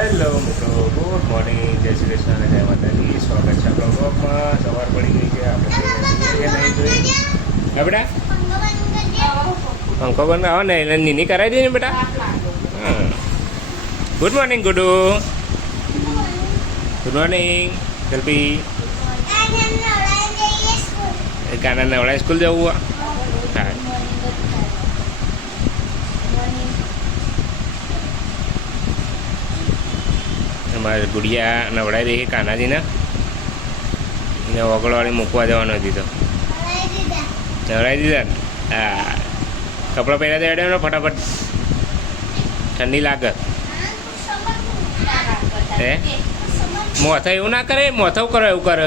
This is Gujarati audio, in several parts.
હેલો મિત્રો, ગુડ મોર્નિંગ, જય શ્રી કૃષ્ણ અને જય માતાજી. સ્વાગત છે આપણા બ્લોગમાં. સવાર પડી ગઈ છે, આપણે નહીં જોઈ હા બેટા. પંખો બંધ આવો ને એટલે નીની કરાવી દે ને બેટા. હા, good morning Gudu. Good morning Kalpi. કાના નવડાય સ્કૂલ જવું? હા. અમારે ગુડિયા નવડાવી દઈએ કાનાજીને. એને વગળવાળી મૂકવા જવાનો હતી તો નવડાવી દીધા ને. હા, કપડાં પહેર્યા દેડે ને ફટાફટ, ઠંડી લાગે. હે મોથા એવું ના કરે, મોથા કરો એવું કરે.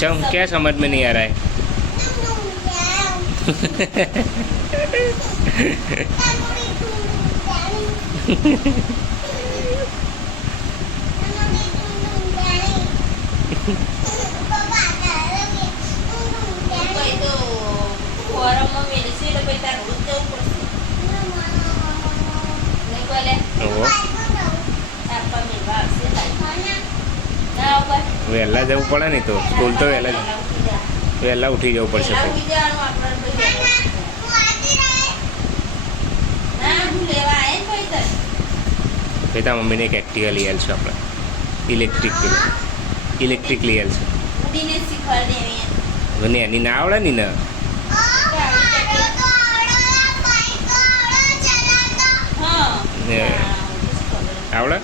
ચમ क्या समझ में नहीं आ रहा है વહેલા જવું પડે ને, તો સ્કૂલ તો વહેલા ઉઠી જવું પડશે. ભાઈ તારા મમ્મીને એક એક્ટિવા લઈ આવીશું આપણે, ઇલેક્ટ્રિક લઈ આવીશું. એની ના આવડે ને ને આવડે.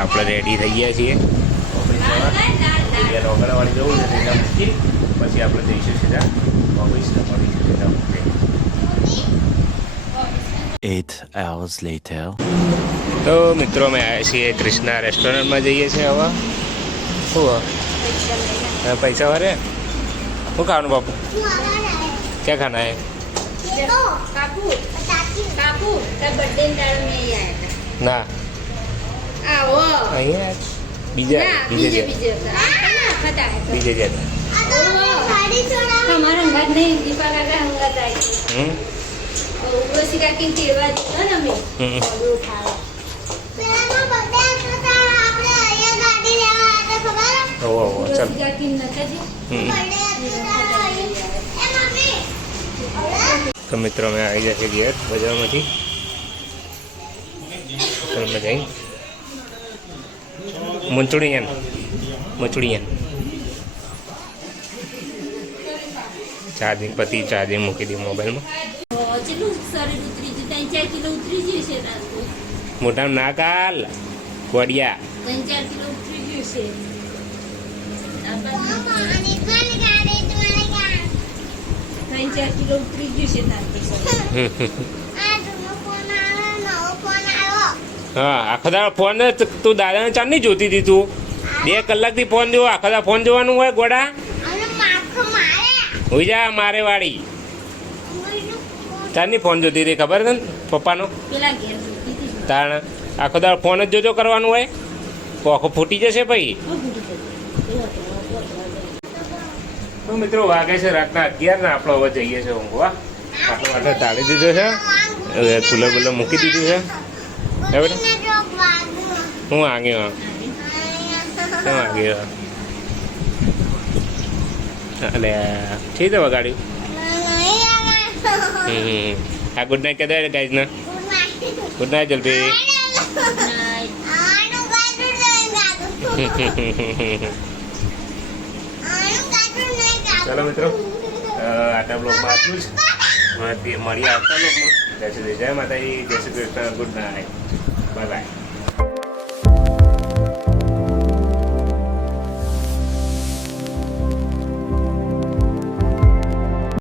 આપણે રેડી થઈ ગયા છીએ. રોકડાવાળી જવું છે તેના મૂકી પછી આપણે જઈશું સીધા ઓફિસને મળીશું સીધા મૂકે. 8 hours later. તો મિત્રો અમે આવ્યા છીએ કૃષ્ણા રેસ્ટોરન્ટમાં જઈએ છીએ. હવે શું પૈસા વારે શું ખાવાનું બાપુ? ક્યાં ખાના હે? ના અહીંયા બીજે જતા. તો મિત્રો અમે આવી જશે ઘેર બજારમાંથી. જઈ મંચુરિયન ચાર્જિંગ પતિ ચાર્જિંગ મૂકી દઈએ મોબાઈલમાં. મોટા ના કાલ કોડિયા હા. આખો દાડો ફોન તું દાદાને ચાર નહીં જોતી હતી? તું 2 કલાકથી ફોન જોવો. આખો દાડો ફોન જોવાનું હોય ગોડા? હોઈ જા મારે વાળી. ચારની ફોન જોતી હતી ખબર છે ને પપ્પાનો? તાણ આખો દાડો ફોન જ જોજો કરવાનું હોય, આખો ફૂટી જશે ભાઈ. તો મિત્રો વાગે છે રાતના 11 ને આપણે હવે જઈએ છીએ ઊંઘવા. આપણે માટે તાળી દીધો છે, હવે કુલર બુલર મૂકી દીધું છે. હું આગળ એટલે ઠીક છે વગાડ્યું. હા, ગુડ નાઇટ કહી દે ગાઈઝ ને. ગુડ નાઇટ જલ્દી. ચાલો મિત્રો, આટલા બ્લોગમાં આટલું જ. મળીએ આવતા બ્લોગમાં. જય શ્રી જય માતાજી, જય Shri Krishna. Good night, bye bye.